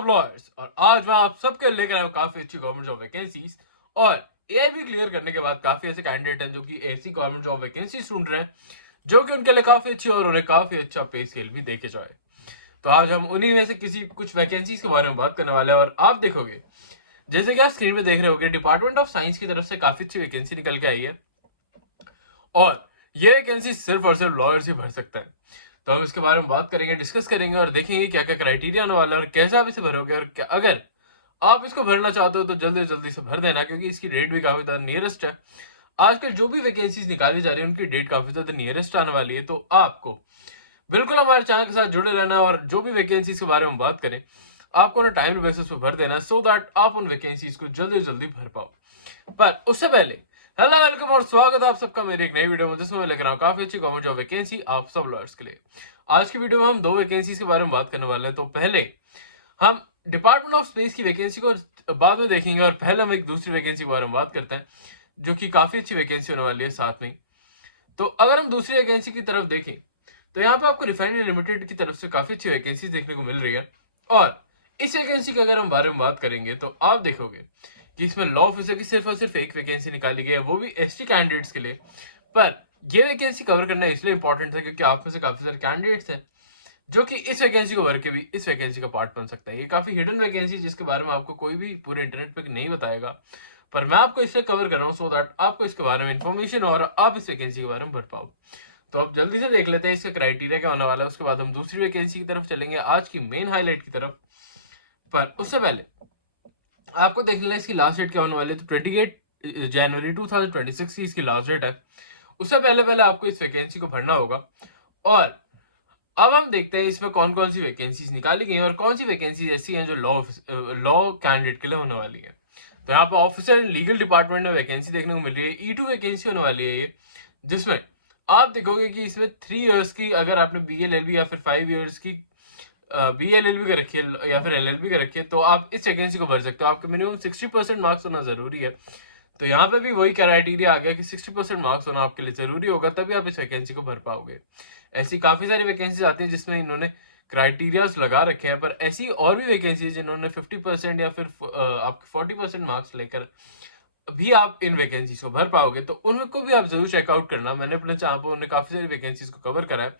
सब लॉयर्स। और आज मैं आप सबके लेकर आया हूँ काफी अच्छी गवर्नमेंट जॉब वैकेंसीज। और एआईबी क्लियर करने के बाद काफी ऐसे कैंडिडेट हैं जो कि ऐसी गवर्नमेंट जॉब वैकेंसीज ढूंढ रहे हैं जो कि उनके लिए काफी अच्छी और उन्हें काफी अच्छा पे स्केल भी देके जाए। तो आज हम उन्हीं में से कुछ वैकेंसीज के बारे में बात करने वाले हैं। और आप देखोगे जैसे कि आप स्क्रीन पे देख रहे होगे, डिपार्टमेंट ऑफ साइंस की तरफ से काफी अच्छी वैकेंसी निकल के आई है और ये वैकेंसी सिर्फ और सिर्फ लॉयर्स ही भर सकता है। तो हम इसके बारे में बात करेंगे, डिस्कस करेंगे और देखेंगे क्या क्या क्राइटेरिया आने वाला है और कैसे आप इसे भरोगे। और अगर आप इसको भरना चाहते हो तो जल्दी जल्दी से भर देना, क्योंकि इसकी डेट भी काफी ज्यादा नियरेस्ट है। आजकल जो भी वैकेंसीज निकाली जा रही है उनकी डेट काफी ज्यादा नियरेस्ट आने वाली है। तो आपको बिल्कुल हमारे चैनल के साथ जुड़े रहना है और जो भी वैकेंसीज के बारे में बात करें आपको ना टाइम बेसिस पे भर देना, सो दैट आप उन वैकेंसीज को जल्दी जल्दी भर पाओ। पर उससे पहले हेलो, वेलकम और स्वागत है आप सबका मेरे एक नई वीडियो में, जिसमें मैं लेकर आऊँ काफी अच्छी गवर्नमेंट जॉब वैकेंसी आप सब लॉयर्स के लिए। आज की वीडियो में हम दो वैकेंसीज के बारे में बात करने वाले हैं। तो पहले हम डिपार्टमेंट ऑफ स्पेस की वैकेंसी को बाद में देखेंगे और पहले हम एक दूसरी वैकेंसी के बारे में बात करते हैं जो कि काफी अच्छी वैकेंसी होने वाली है साथ में। तो अगर हम दूसरी वैकेंसी की तरफ देखें तो यहाँ पे आपको रिफाइनरी लिमिटेड की तरफ से काफी अच्छी वैकेंसी देखने को मिल रही है। और इस वैकेंसी के अगर हम बारे में बात करेंगे तो आप देखोगे कि इसमें लॉ ऑफिसर की सिर्फ और सिर्फ एक वैकेंसी निकाली गई है, वो भी एसटी कैंडिडेट्स के लिए। पर यह वैकेंसी कवर करना इसलिए इंपॉर्टेंट है क्योंकि आप में से काफी सारे कैंडिडेट्स हैं जो कि इस वैकेंसी को भर के भी इस वैकेंसी का पार्ट बन सकता है। ये काफी हिडन वैकेंसी जिसके बारे में आपको कोई भी पूरे इंटरनेट पे नहीं बताएगा, पर मैं आपको इससे कवर कर रहा हूँ सो दैट आपको इसके बारे में इंफॉर्मेशन और आप इस वैकेंसी के बारे में भर पाओ। तो अब जल्दी से देख लेते हैं इसका क्राइटेरिया क्या होने वाला है, उसके बाद हम दूसरी वैकेंसी की तरफ चलेंगे, आज की मेन हाईलाइट की तरफ। पर उससे पहले आपको देख लेना इसकी लास्ट डेट क्या होने वाली है। तो 28 जनवरी 2026 की इसकी लास्ट डेट है। उससे पहले पहले आपको इस वैकेंसी को भरना होगा। और अब हम देखते हैं इसमें कौन कौन सी वैकेंसीज निकाली गई हैं और कौन सी वैकेंसीज ऐसी हैं जो लॉ कैंडिडेट के लिए होने वाली है। तो यहाँ पर ऑफिसर एंड लीगल डिपार्टमेंट में वैकेंसी देखने को मिल रही है। E2 वैकेंसी होने वाली है ये, जिसमें आप देखोगे कि इसमें 3 इयर्स की, अगर आपने BLLB या फिर 5 इयर्स की BLLB का रखी है या फिर LLB का रखी है तो आप इस वैकेंसी को भर सकते हो। आपके मिनिमम 60% मार्क्स होना जरूरी है। तो यहाँ पे भी वही क्राइटेरिया आ गया कि 60% मार्क्स होना आपके लिए जरूरी होगा, तभी आप इस वैकेंसी को भर पाओगे। ऐसी काफी सारी वैकेंसीज आती हैं जिसमें इन्होंने क्राइटेरियाज लगा रखे हैं, पर ऐसी और भी वैकेंसीज जिन्होंने 50% या फिर आपके 40% मार्क्स लेकर भी आप इन वैकेंसीज को भर पाओगे, तो उनको भी आप जरूर चेकआउट करना। मैंने अपने चैनल पर उन्हें काफी सारी वैकेंसीज को कवर करा है।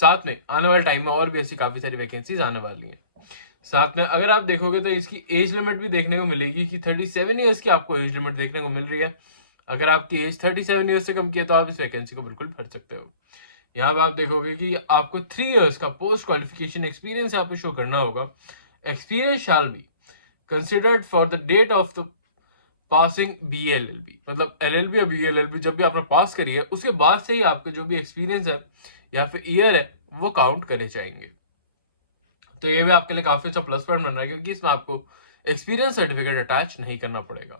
साथ में आने वाले टाइम में और भी ऐसी काफी सारी वैकेंसीज आने वाली हैं। साथ में अगर आप देखोगे तो इसकी एज लिमिट भी देखने को मिलेगी कि 37 ईयर्स की आपको एज लिमिट देखने को मिल रही है। अगर आपकी एज 37 ईयर्स से कम की है तो आप इस वैकेंसी को बिल्कुल भर सकते हो। यहाँ पे आप देखोगे कि आपको 3 इयर्स का पोस्ट क्वालिफिकेशन एक्सपीरियंस यहाँ पे शो करना होगा। Experience shall be considered for the date of the passing BLLB, मतलब LLB या BLLB जब भी आपने पास करी है उसके बाद से ही आपका जो भी एक्सपीरियंस है या फिर ईयर है वो काउंट करे जाएंगे। तो ये भी आपके लिए काफी अच्छा प्लस पॉइंट बन रहा है क्योंकि इसमें आपको एक्सपीरियंस सर्टिफिकेट अटैच नहीं करना पड़ेगा।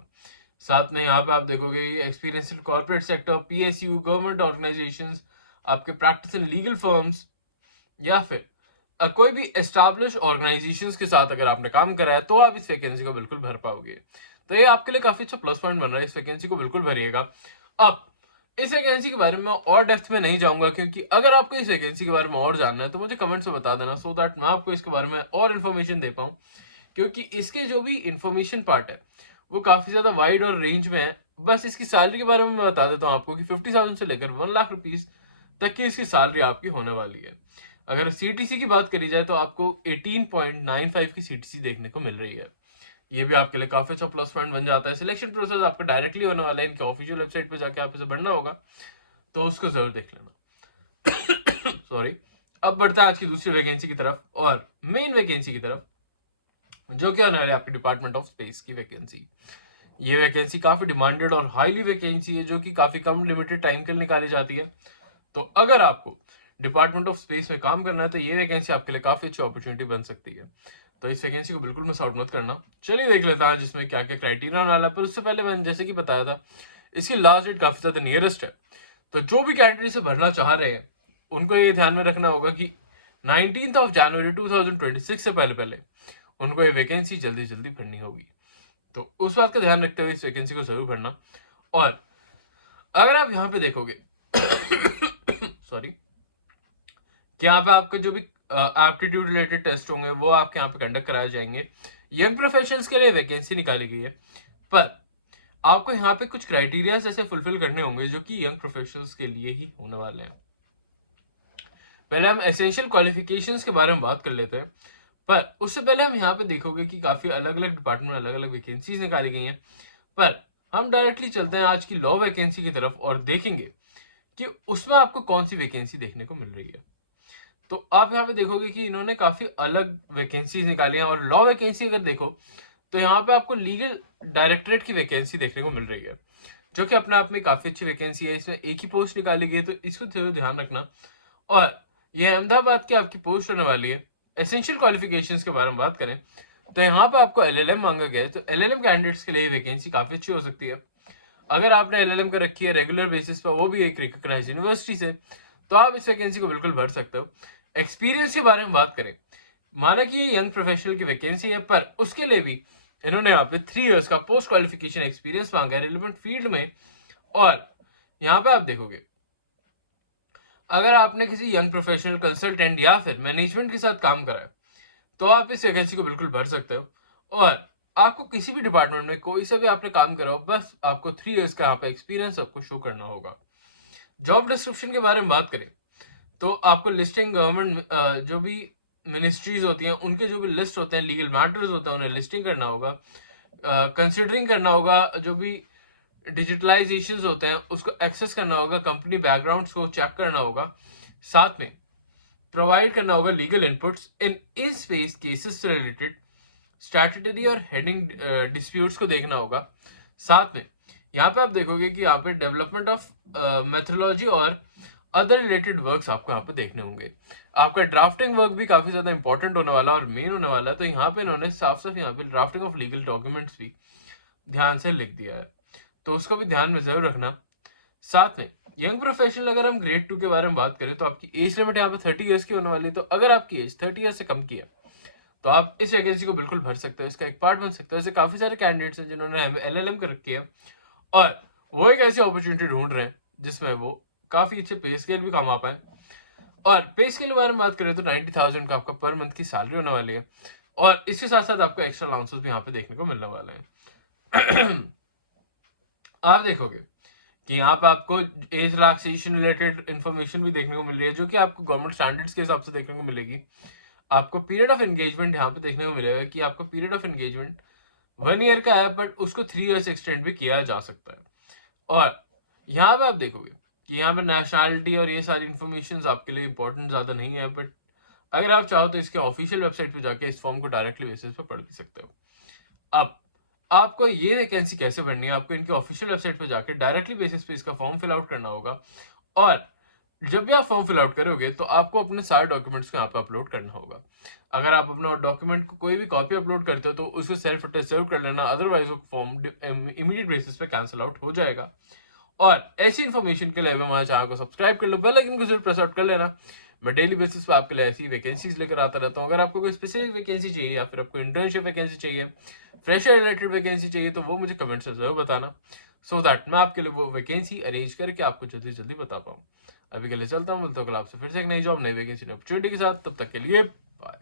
साथ में यहाँ पे आप देखोगे experience in corporate sector, PSU, government organisations, आपके प्रैक्टिस इन लीगल फर्म्स या फिर कोई भी एस्टैब्लिश ऑर्गेनाइजेशंस के साथ अगर आपने काम करा है तो आप इस वैकेंसी को बिल्कुल भर पाओगे। तो ये आपके लिए काफी अच्छा प्लस पॉइंट बन रहा है, इस वैकेंसी को बिल्कुल भरिएगा। अब इस वैकेंसी के बारे में और डेप्थ में नहीं जाऊंगा, क्योंकि अगर आपको इस वैकेंसी के बारे में और जानना है तो मुझे कमेंट में बता देना, सो दैट मैं आपको इसके बारे में और इन्फॉर्मेशन दे पाऊँ। क्योंकि इसके जो भी इंफॉर्मेशन पार्ट है वो काफी ज्यादा वाइड और रेंज में है। बस इसकी सैलरी के बारे में मैं बता देता हूँ आपको कि 50,000 से लेकर 1 लाख रुपीज तक की इसकी सैलरी आपकी होने वाली है। अगर CTC की बात करी जाए तो आपको 18.95 की CTC देखने को मिल रही है। ये भी आपके लिए काफी अच्छा प्लस पॉइंट बन जाता है। सिलेक्शन प्रोसेस आपका डायरेक्टली होने वाला है, इनके ऑफिशियल वेबसाइट पे जाके आप इसे भरना होगा, तो उसको जरूर देख लेना। सॉरी। अब बढ़ता है आज की दूसरी वैकेंसी की तरफ और मेन वैकेंसी की तरफ, जो कि होने वाली है आपके डिपार्टमेंट ऑफ स्पेस की वैकेंसी। ये वैकेंसी काफी डिमांडेड और हाईली वैकेंसी है जो कि काफी कम लिमिटेड टाइम के लिए निकाली जाती है। तो अगर आपको डिपार्टमेंट ऑफ स्पेस में काम करना है तो ये वैकेंसी आपके लिए काफी अच्छी अपॉर्चुनिटी बन सकती है। तो इस वैकेंसी को बिल्कुल मिस आउट मत करना। चलिए देख लेते हैं जिसमें क्या क्या क्राइटेरिया वाला है। पर उससे पहले मैंने जैसे कि बताया था इसकी लास्ट डेट काफी ज्यादा नियरेस्ट है। तो जो भी कैंडिडेट से भरना चाह रहे हैं उनको ये ध्यान में रखना होगा कि 19 जनवरी 2026 से पहले पहले उनको ये वैकेंसी जल्दी जल्दी भरनी होगी। तो उस बात का ध्यान रखते हुए इस वैकेंसी को जरूर भरना। और अगर आप यहाँ पे देखोगे सॉरी, कि यहाँ पे आपका जो भी एप्टीट्यूड रिलेटेड टेस्ट होंगे वो आपके यहाँ पे कंडक्ट कराए जाएंगे। यंग प्रोफेशनल्स के लिए वैकेंसी निकाली गई है, पर आपको यहाँ पे कुछ क्राइटेरियाज ऐसे फुलफिल करने होंगे जो कि यंग प्रोफेशनल्स के लिए ही होने वाले हैं। पहले हम एसेंशियल क्वालिफिकेशंस के बारे में बात कर लेते हैं, पर उससे पहले हम यहाँ पे देखोगे कि काफी अलग अलग डिपार्टमेंट में अलग अलग वैकेंसीज निकाली गई हैं। पर हम डायरेक्टली चलते हैं आज की लॉ वैकेंसी की तरफ और देखेंगे कि उसमें आपको कौन सी वैकेंसी देखने को मिल रही है। तो आप यहाँ पे देखोगे कि इन्होंने काफी अलग वैकेंसीज निकाली हैं, और लॉ वैकेंसी अगर देखो तो यहाँ पे आपको लीगल डायरेक्टरेट की वैकेंसी देखने को मिल रही है, जो कि अपने आप में काफी अच्छी वैकेंसी है। इसमें एक ही पोस्ट निकाली गई है, तो इसको जरूर ध्यान रखना। और ये अहमदाबाद की आपकी पोस्ट होने वाली है। एसेंशियल क्वालिफिकेशंस के बारे में बात करें तो यहाँ पे आपको एलएलएम मांगा गया है, तो एलएलएम कैंडिडेट्स के लिए वैकेंसी काफी अच्छी हो सकती है। अगर आपने एलएलएम कर रखी है रेगुलर बेसिस पर, वो भी एक रिकॉग्नाइज्ड यूनिवर्सिटी से, तो आप इस वैकेंसी को बिल्कुल भर सकते हो। एक्सपीरियंस के बारे में बात करें, माना कि ये यंग प्रोफेशनल की वैकेंसी है, पर उसके लिए भी इन्होंने यहाँ पे 3 इयर्स का पोस्ट क्वालिफिकेशन एक्सपीरियंस मांगा है रिलेवेंट फील्ड में। और यहाँ पे आप देखोगे अगर आपने किसी यंग प्रोफेशनल, कंसल्टेंट या फिर मैनेजमेंट के साथ काम करा है, तो आप इस वैकेंसी को बिल्कुल भर सकते हो। और आपको किसी भी डिपार्टमेंट में कोई सा भी आपने काम करा हो, बस आपको 3 इयर्स का यहाँ पे एक्सपीरियंस आपको शो करना होगा। जॉब डिस्क्रिप्शन के बारे में बात करें तो आपको लिस्टिंग गवर्नमेंट जो भी मिनिस्ट्रीज होती हैं उनके जो भी लिस्ट होते हैं, लीगल मैटर्स होते हैं, उन्हें लिस्टिंग करना होगा, कंसिडरिंग करना होगा, जो भी डिजिटलाइजेशन होते हैं उसको एक्सेस करना होगा, कंपनी बैकग्राउंड्स को चेक करना होगा, साथ में प्रोवाइड करना होगा legal inputs in space cases से रिलेटेड स्टैट्यूटरी और हेडिंग डिस्प्यूट्स को देखना होगा। साथ में यहाँ पे आप देखोगे कि यहाँ पे डेवलपमेंट ऑफ मेथोडोलॉजी और अदर रिलेटेड वर्क्स आपको यहाँ पे देखने होंगे। आपका ड्राफ्टिंग वर्क भी काफी ज्यादा इंपॉर्टेंट होने वाला और मेन होने वाला है, तो यहाँ पे इन्होंने साफ साफ यहाँ पे ड्राफ्टिंग ऑफ लीगल डॉक्यूमेंट्स भी ध्यान से लिख दिया है, तो उसको भी ध्यान में जरूर रखना। साथ में यंग प्रोफेशनल अगर हम ग्रेड 2 के बारे में बात करें तो आपकी एज लिमिट यहाँ पे 30 इयर्स की होने वाली है। तो अगर आपकी एज 30 इयर्स से कम की है तो आप इस वैकेंसी को बिल्कुल भर सकते हो, इसका एक पार्ट बन सकते हो। ऐसे काफी सारे कैंडिडेट्स हैं जिन्होंने एलएलएम कर रखी है और वो एक ऐसी अपॉर्चुनिटी ढूंढ रहे हैं जिसमें वो काफी अच्छे पे स्केल भी कमा पाए। और पे स्केल के बारे में बात करें तो 90,000 का आपका पर मंथ की सैलरी होने वाली है, और इसके साथ साथ आपको एक्स्ट्रा अलाउंसेस भी यहाँ पे देखने को मिलने वाले हैं। आप देखोगे कि यहाँ पे आपको एज रिलैक्सेशन रिलेटेड इन्फॉर्मेशन भी देखने को मिल रही है, जो कि आपको गवर्नमेंट स्टैंडर्ड्स के हिसाब से देखने को मिलेगी। आपको पीरियड ऑफ एंगेजमेंट यहाँ पे देखने को मिलेगा कि आपका पीरियड ऑफ एंगेजमेंट 1 ईयर का है, बट उसको 3 ईयर्स एक्सटेंड भी किया जा सकता है। और यहाँ पे आप देखोगे कि यहाँ पे नेशनैलिटी और ये सारी इन्फॉर्मेशन आपके लिए इंपॉर्टेंट ज्यादा नहीं है, बट अगर आप चाहो तो इसके ऑफिशियल वेबसाइट पे जाके इस फॉर्म को डायरेक्टली बेसिस पे पढ़ भी सकते हो। अब आपको ये वैकेंसी कैसे भरनी है, आपको इनके ऑफिशियल वेबसाइट पे जाके डायरेक्टली बेसिस पे इसका फॉर्म फिल आउट करना होगा। और जब भी आप फॉर्म फिल आउट करोगे तो आपको अपने सारे डॉक्यूमेंट्स को यहाँ पे अपलोड करना होगा। अगर आप अपना डॉक्यूमेंट को कोई भी कॉपी अपलोड करते हो तो उसको सेल्फ अटेस्ट जरूर कर लेना, अदरवाइज वो फॉर्म इमीडिएट बेसिस पे कैंसिल आउट हो जाएगा। और ऐसी इन्फॉर्मेशन के लिए हमारे चैनल को सब्सक्राइब कर लो, बेल आइकन को जरूर प्रेस आउट कर लेना। मैं डेली बेसिस पे आपके लिए ऐसी वैकेंसीज लेकर आता रहता हूँ। अगर आपको कोई स्पेसिफिक वैकेंसी चाहिए या फिर आपको इंटर्नशिप वैकेंसी चाहिए, फ्रेशर रिलेटेड वैकेंसी चाहिए, तो वो मुझे कमेंट से जरूर बताना, सो दैट मैं आपके लिए वो वैकेंसी अरेंज करके आपको जल्दी जल्दी बता पाऊँ। अभी के लिए चलता हूँ, बोलता हूँ कल आपसे फिर से एक नई जॉब, नई वैकेंसी, नई अपॉर्चुनिटी के साथ। तब तक के लिए बाय।